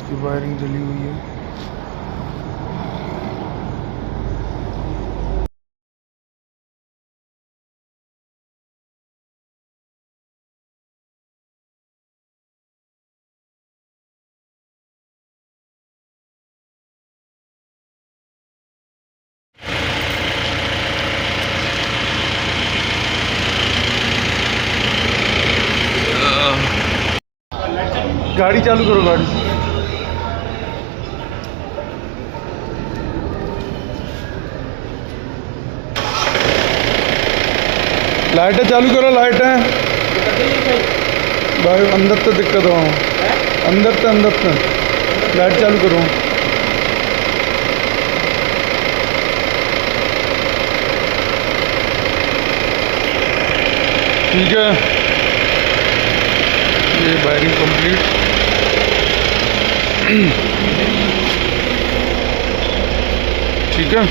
इसकी वायरिंग जली हुई है। गाड़ी चालू करो, गाड़ी लाइटें चालू करो, लाइटें भाई अंदर तो दिक्कत हो, अंदर तो लाइट चालू करो। ठीक है, ये वायरिंग कंप्लीट। ठीक है।